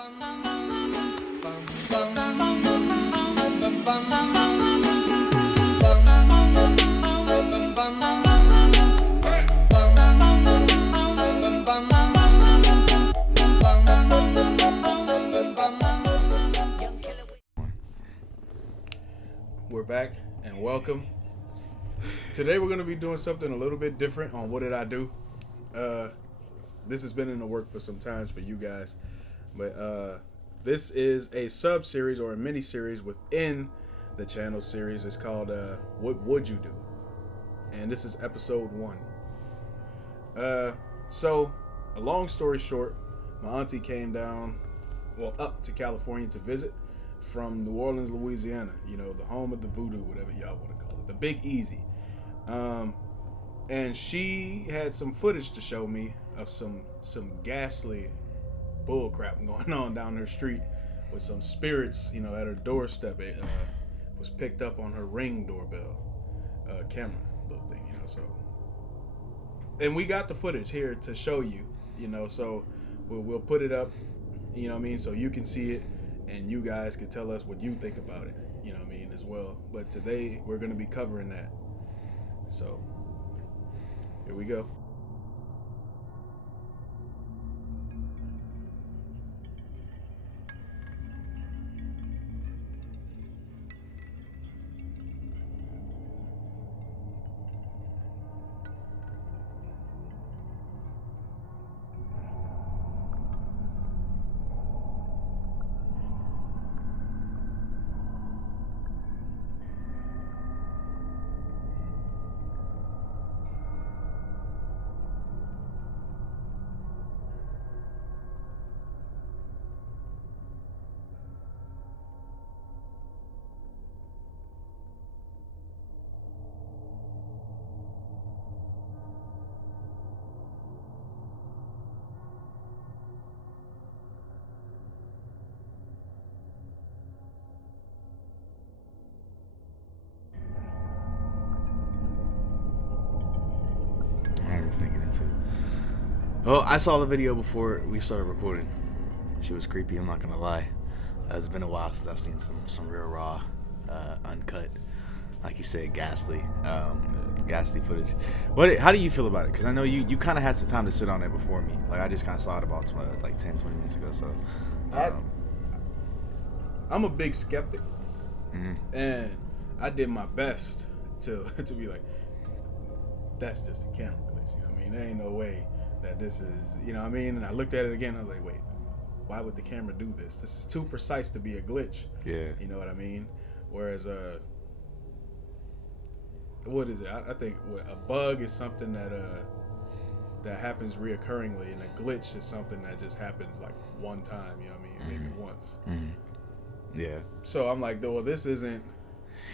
We're back and welcome. Today we're going to be doing something a little bit different on What Did I Do? This has been in the work for some times for you guys, but this is a sub-series or a mini-series within the channel series. It's called What Would You Do? And this is episode 1. So, a long story short, my auntie came up to California to visit from New Orleans, Louisiana, the home of the voodoo, whatever y'all want to call it, the Big Easy. And she had some footage to show me of some ghastly bull crap going on down her street with some spirits, at her doorstep. It was picked up on her Ring doorbell camera little thing, so. And we got the footage here to show you, so we'll put it up, so you can see it. And you guys can tell us what you think about it, as well. But today we're going to be covering that. So, here we go. Well, I saw the video before we started recording. She was creepy, I'm not gonna lie. It's been a while since I've seen some real raw, uncut, like you said, ghastly footage. How do you feel about it? Because I know you kind of had some time to sit on it before me. Like, I just kind of saw it about 10-20 minutes ago. So I'm a big skeptic, mm-hmm. and I did my best to be like, that's just a camera glitch. There ain't no way that this is, and I looked at it again, I was like, wait, why would the camera do this? This is too precise to be a glitch. Yeah. You know what I mean? Whereas, what is it? I think a bug is something that happens reoccurringly, and a glitch is something that just happens like one time, Mm-hmm. maybe once. Mm-hmm. Yeah. So I'm like, well, this isn't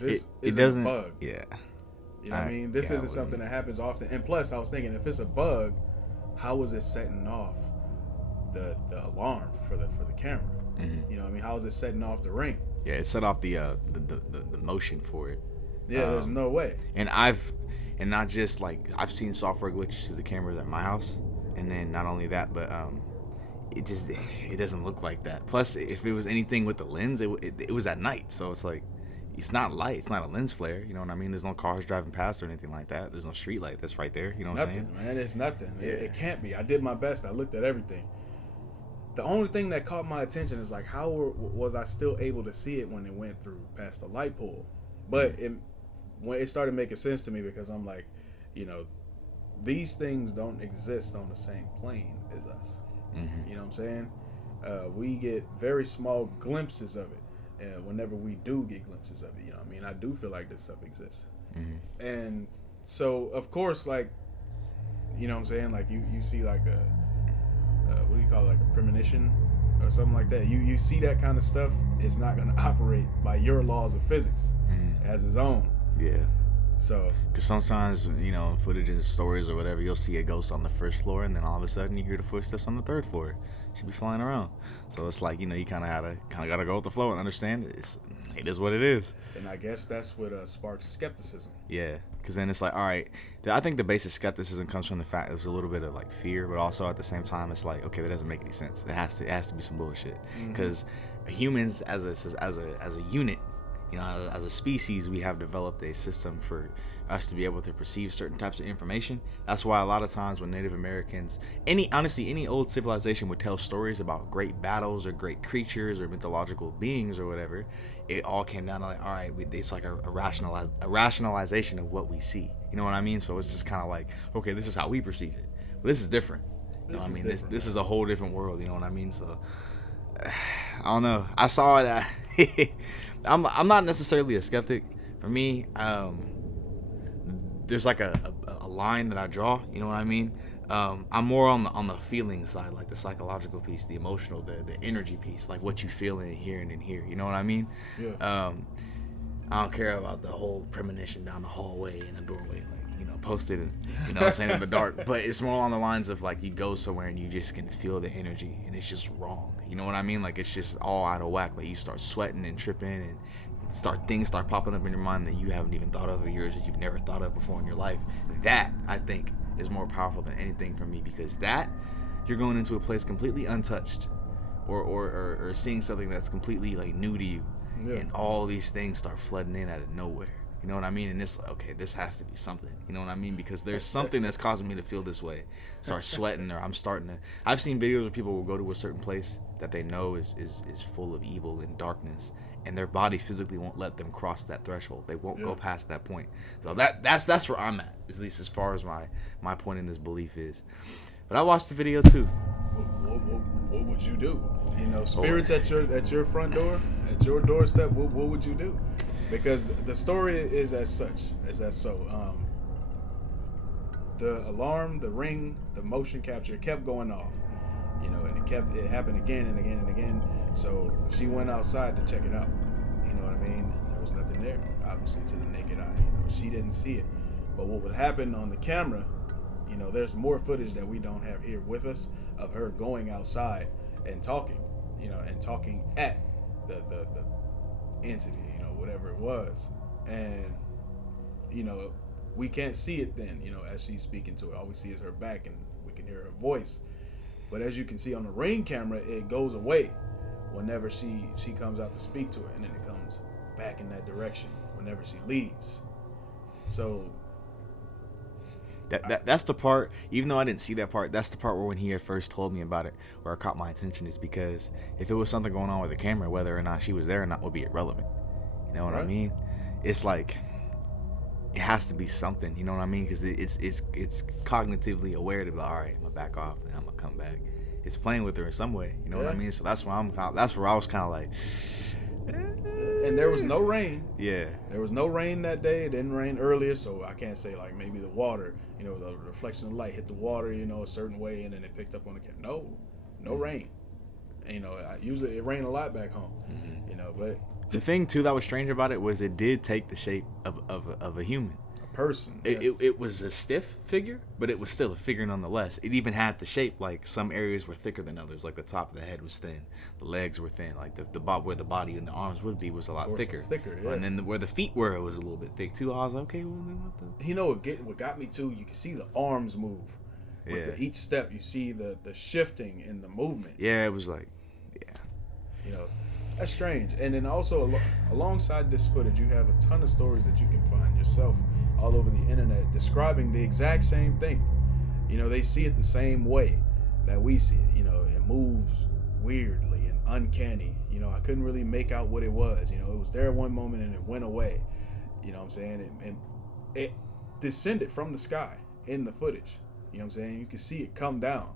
a bug. Yeah. This isn't something that happens often. And plus, I was thinking, if it's a bug, how is it setting off the alarm for the camera? Mm-hmm. How is it setting off the Ring? Yeah, it set off the motion for it. Yeah, there's no way. And not just like, I've seen software glitches to the cameras at my house, and then not only that, but it doesn't look like that. Plus, if it was anything with the lens, it was at night, so it's like, it's not light. It's not a lens flare. You know what I mean? There's no cars driving past or anything like that. There's no street light that's right there. You know what I'm saying? Nothing, man. It's nothing. Yeah. It can't be. I did my best. I looked at everything. The only thing that caught my attention is like, how was I still able to see it when it went through past the light pole? But when it started making sense to me, because I'm like, these things don't exist on the same plane as us. Mm-hmm. You know what I'm saying? We get very small glimpses of it. And whenever we do get glimpses of it, I do feel like this stuff exists. Mm-hmm. And so, of course, like, like you see like a, what do you call it, like a premonition or something like that. You see that kind of stuff, it's not going to operate by your laws of physics. Mm-hmm. It has its own. Yeah. So, Because sometimes, footage and stories or whatever, you'll see a ghost on the first floor, and then all of a sudden you hear the footsteps on the third floor. She'll be flying around. So it's like, you kind of gotta go with the flow and understand it is what it is. and I guess that's what sparks skepticism. Yeah, because then it's like, all right, I think the basic skepticism comes from the fact there's a little bit of like fear, but also at the same time, it's like, okay, that doesn't make any sense. It has to be some bullshit. Because humans as a unit, as a species, we have developed a system for us to be able to perceive certain types of information. That's why a lot of times when Native Americans, any old civilization would tell stories about great battles or great creatures or mythological beings or whatever, it all came down to like, all right, it's like a rationalization of what we see. You know what I mean? So it's just kind of like, okay, this is how we perceive it. But this is different. This is a whole different world. You know what I mean? So I don't know. I saw it. I'm not necessarily a skeptic. For me, there's like a line that I draw. You know what I mean? I'm more on the feeling side, like the psychological piece, the emotional, the energy piece, like what you feel and hearing in here. You know what I mean? Yeah. I don't care about the whole premonition down the hallway in the doorway, like, posted and, what I'm saying, in the dark. But it's more on the lines of like you go somewhere and you just can feel the energy and it's just wrong. You know what I mean? Like it's just all out of whack. Like you start sweating and tripping and things start popping up in your mind that you haven't even thought of, or yours that you've never thought of before in your life. That, I think, is more powerful than anything for me, because that, you're going into a place completely untouched, or seeing something that's completely like new to you. Yeah. And all these things start flooding in out of nowhere. You know what I mean? And it's like, okay, this has to be something. You know what I mean? Because there's something that's causing me to feel this way. Start sweating, or I'm starting to. I've seen videos where people will go to a certain place that they know is full of evil and darkness, and their body physically won't let them cross that threshold. They won't go past that point. So that's where I'm at least as far as my point in this belief is. But I watched the video too. What would you do? Spirits at your front door, at your doorstep. What would you do? Because the story is as such. The alarm, the ring, the motion capture kept going off. And it happened again and again and again. So she went outside to check it out. You know what I mean? There was nothing there, obviously, to the naked eye. She didn't see it. But what would happen on the camera? There's more footage that we don't have here with us of her going outside and talking, and talking at the entity, whatever it was. And, we can't see it then, as she's speaking to it. All we see is her back and we can hear her voice. But as you can see on the Ring camera, it goes away whenever she comes out to speak to it, and then it comes back in that direction whenever she leaves. So that's the part, even though I didn't see that part, that's the part where when he had first told me about it, where it caught my attention, is because if it was something going on with the camera, whether or not she was there or not would be irrelevant. You know what I mean? It's like, it has to be something, you know what I mean? Because it's cognitively aware to be like, all right, I'm gonna back off and I'm gonna come back. It's playing with her in some way, you know what I mean? So that's where I was kind of like. And there was no rain. Yeah. There was no rain that day. It didn't rain earlier, so I can't say like maybe the water, the reflection of light hit the water, a certain way, and then it picked up on the camera. No rain. And, usually it rained a lot back home, but. The thing too that was strange about it was it did take the shape of a human. A person. It was a stiff figure, but it was still a figure nonetheless. It even had the shape, like some areas were thicker than others. Like the top of the head was thin, the legs were thin, like the where the body and the arms would be was a lot thicker. Yeah. And then where the feet were, it was a little bit thick too. I was like, okay, well, what the? What got me too? You can see the arms move. With each step, you see the shifting in the movement. Yeah, it was like, That's strange. And then also alongside this footage, you have a ton of stories that you can find yourself all over the internet describing the exact same thing. They see it the same way that we see it. It moves weirdly and uncanny. I couldn't really make out what it was. It was there one moment and it went away. You know what I'm saying? And it descended from the sky in the footage. You know what I'm saying? You can see it come down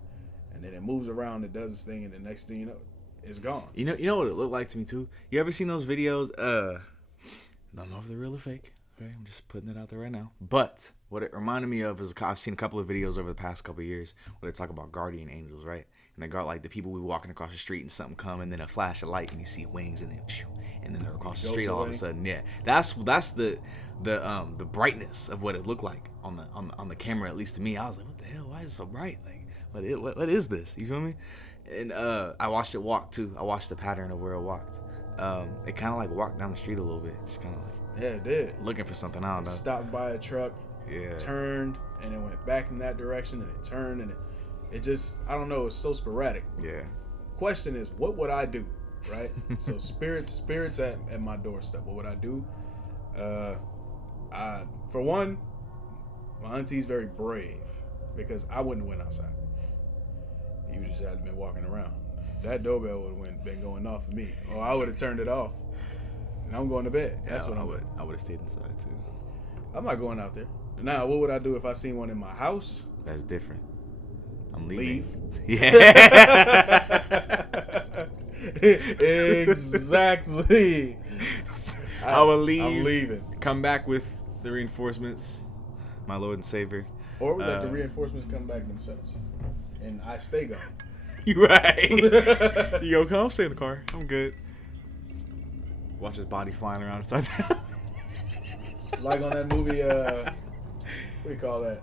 and then it moves around, it does its thing, and the next thing you know, it's gone. You know what it looked like to me too? You ever seen those videos? Don't know if they're real or fake. Okay, I'm just putting it out there right now. But what it reminded me of is I've seen a couple of videos over the past couple of years where they talk about guardian angels, right? And they got like the people we walking across the street and something come and then a flash of light and you see wings and then and then they're across the Goes street all of away. a sudden. Yeah, that's the brightness of what it looked like on the camera, at least to me. I was like, what the hell? Why is it so bright? Like, what is this? You feel me? And I watched it walk too. I watched the pattern of where it walked. It kind of like walked down the street a little bit, just kind of like Yeah, it did. looking for something. I don't know. Stopped by a truck, Yeah. turned, and it went back in that direction, and it turned, and it just, I don't know, it's so sporadic. Yeah. Question is, what would I do, right? So spirits at my doorstep. What would I do? For one, my auntie's very brave because I wouldn't have went outside. You just had been walking around. That doorbell would have been going off for me, or I would have turned it off, and I'm going to bed. That's what I I'm would. doing. I would have stayed inside too. I'm not going out there. Now, what would I do if I seen one in my house? That's different. I'm leaving. Leave. Yeah. Exactly. I will leave. I'm leaving. Come back with the reinforcements, my Lord and Savior. Or we let the reinforcements come back themselves, and I stay gone. You right. You go, come stay in the car. I'm good. Watch his body flying around inside the house. Like on that movie, what do you call that?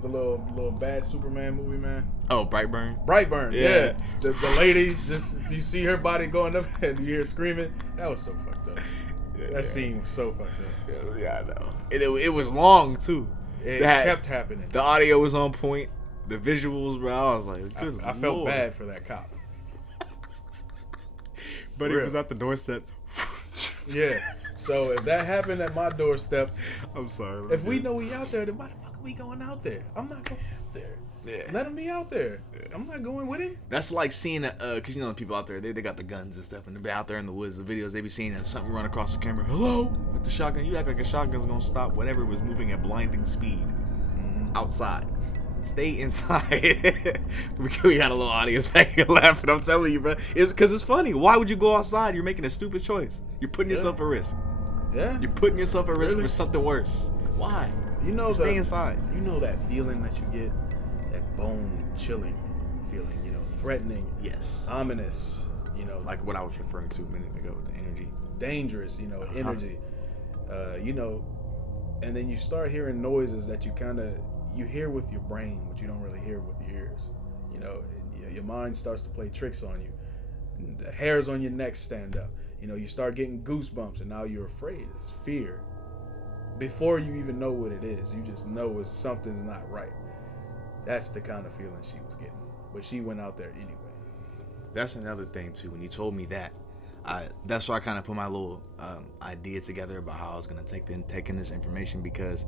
The little bad Superman movie, man. Oh, Brightburn. Brightburn, Yeah. yeah. The lady, just you see her body going up and you hear screaming. That was so fucked up. That scene was so fucked up. Yeah, I know. And it was long too. It That- kept happening. The audio was on point. The visuals, bro. I was like, good I felt Lord. bad for that cop. But he Real. was at the doorstep. Yeah. So if that happened at my doorstep, I'm sorry. if we know we out there, then why the fuck are we going out there? I'm not going out there. Yeah. Let him be out there. I'm not going with him. That's like seeing because you know the people out there, they got the guns and stuff, and they're out there in the woods. The videos they be seeing something run across the camera. Hello, with the shotgun. You act like a shotgun's gonna stop whatever was moving at blinding speed outside. Stay inside. We got a little audience back here laughing. I'm telling you, bro. It's because it's funny. Why would you go outside? You're making a stupid choice. You're putting yourself at risk. Yeah. You're putting yourself at risk Really? for something worse. Why? You know, Stay inside. You know that feeling that you get, that bone chilling feeling. You know, threatening, Yes. ominous. You know, Like what I was referring to a minute ago with the energy. dangerous. You know, energy. You know, and then you start hearing noises that you hear with your brain, but you don't really hear with your ears. You know, your mind starts to play tricks on you. And the hairs on your neck stand up. You know, you start getting goosebumps, and now you're afraid. It's fear. Before you even know what it is, you just know it's something's not right. That's the kind of feeling she was getting. But she went out there anyway. That's another thing too. When you told me that, that's why I kind of put my little idea together about how I was gonna take in this information, because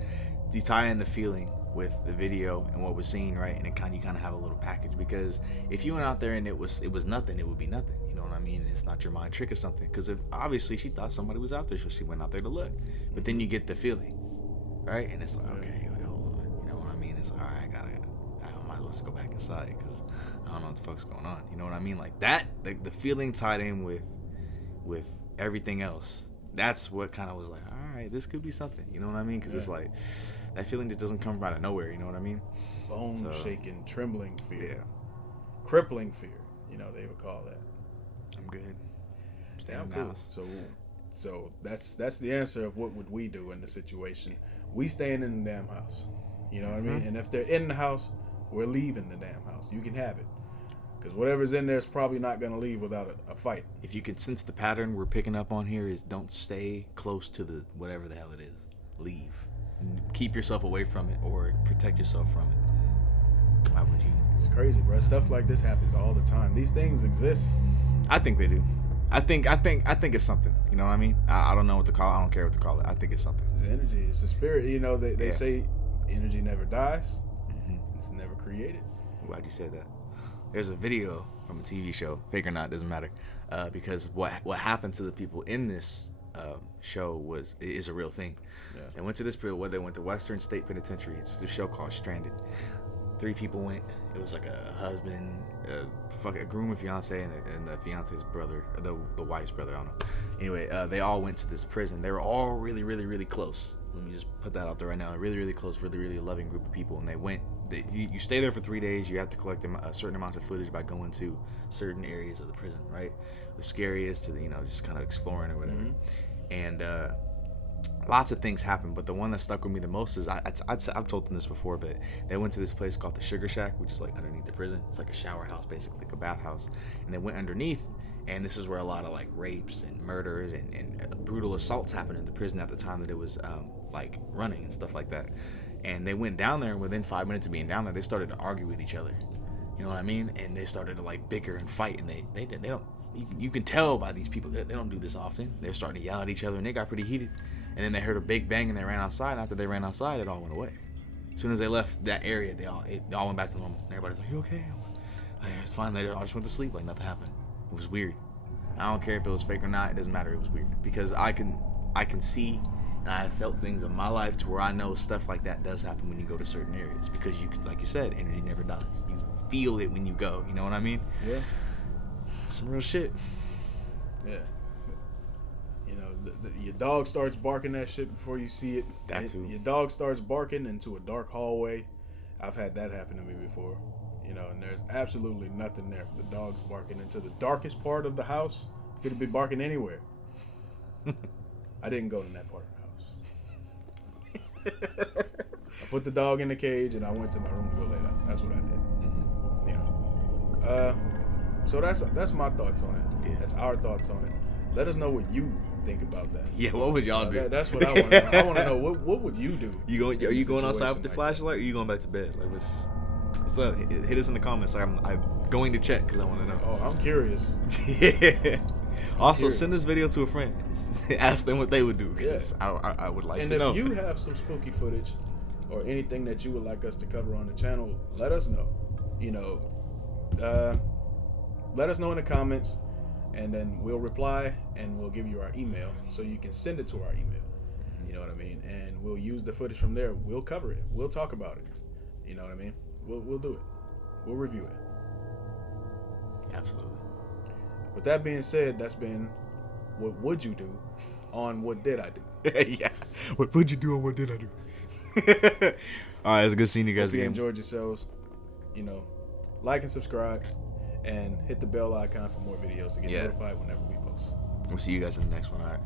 you tie in the feeling with the video and what we're seeing, right? And you kind of have a little package, because if you went out there and it was nothing, it would be nothing. You know what I mean? It's not your mind trick or something. Because obviously she thought somebody was out there, so she went out there to look. But then you get the feeling, right? And it's like, okay, wait, hold on. You know what I mean? It's all right. I might as well just go back inside because I don't know what the fuck's going on. You know what I mean? Like that, the feeling tied in with everything else. That's what kind of was like, all right, this could be something. You know what I mean? Because it's like that feeling just doesn't come out of nowhere. You know what I mean? Bone shaking, trembling fear. Yeah. Crippling fear. You know, they would call that. I'm good. Stay I'm in the cool. house. So that's the answer of what would we do in the situation. We staying in the damn house. You know what I mean? And if they're in the house, we're leaving the damn house. You can have it. Because whatever's in there is probably not going to leave without a fight. If you can sense the pattern we're picking up on here is don't stay close to the whatever the hell it is. Leave. Keep yourself away from it or protect yourself from it. Why would you? It's crazy, bro. Stuff like this happens all the time. These things exist. I think they do. I think it's something. You know what I mean? I don't know what to call it. I don't care what to call it. I think it's something. It's energy. It's a spirit. You know, they Yeah. say energy never dies. Mm-hmm. It's never created. I'm glad you said that. There's a video from a TV show, fake or not, doesn't matter, because what happened to the people in this show is a real thing. Yeah. They went to they went to Western State Penitentiary. It's a show called Stranded. 3 people went. It was like a husband, a groom and fiance, and the fiance's brother, the wife's brother. I don't know. Anyway, they all went to this prison. They were all really, really, really close. Let me just put that out there right now. A really, really close, really, really loving group of people, and they went. You stay there for 3 days. You have to collect a certain amount of footage by going to certain areas of the prison, right? The scariest to the, just kind of exploring or whatever. And lots of things happen, but the one that stuck with me the most is I've told them this before, but they went to this place called the Sugar Shack, which is like underneath the prison. It's like a shower house, basically, like a bathhouse. And they went underneath, and this is where a lot of like rapes and murders and brutal assaults happened in the prison at the time that it was like running and stuff like that. And they went down there, and within 5 minutes of being down there, they started to argue with each other. You know what I mean? And they started to like bicker and fight, and they don't. You can tell by these people they don't do this often. They're starting to yell at each other, and they got pretty heated. And then they heard a big bang, and they ran outside. And after they ran outside, it all went away. As soon as they left that area, they all went back to normal. And everybody's like, "You okay?" Like, it's fine. They all just went to sleep, like nothing happened. It was weird. I don't care if it was fake or not. It doesn't matter. It was weird because I can see. And I have felt things in my life to where I know stuff like that does happen when you go to certain areas because you, like you said, energy never dies. You feel it when you go. You know what I mean? Yeah. Some real shit. Yeah. Your dog starts barking that shit before you see it. That too. Your dog starts barking into a dark hallway. I've had that happen to me before. And there's absolutely nothing there. The dog's barking into the darkest part of the house. It could be barking anywhere. I didn't go in that part of the house. I put the dog in the cage and I went to my room to go lay down. That's what I did. So that's my thoughts on it. Yeah. That's our thoughts on it. Let us know what you think about that. Yeah, what would y'all do? That's what I want to know. I want to know what would you do? Are you going outside with the flashlight, or are you going back to bed? Like what's up? Hit us in the comments. I'm going to check because I want to know. Oh, I'm curious. Yeah. Also, send this video to a friend. Ask them what they would do because I would like to know. And if you have some spooky footage or anything that you would like us to cover on the channel, let us know. Let us know in the comments, and then we'll reply and we'll give you our email so you can send it to our email. You know what I mean? And we'll use the footage from there. We'll cover it. We'll talk about it. You know what I mean? We'll do it. We'll review it. Absolutely. With that being said, that's been What Would You Do on What Did I Do? Yeah. What would you do on What Did I Do? All right, it's good seeing you guys Hope you again. enjoyed yourselves. Like and subscribe and hit the bell icon for more videos to get notified whenever we post. We'll see you guys in the next one. All right.